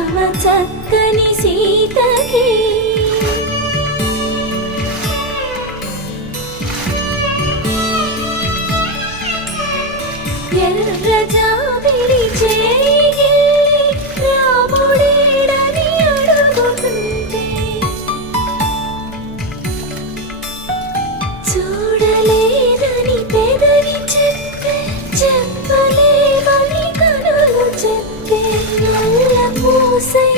చక్కని సీతకి ఎర్ర జాబిలి చేయి రాముడేడని అడుగుతుంటే చూడలేదని పెదవి చెప్పే చెప్పలేవని కనులు చెప్పే నల్ల పూసై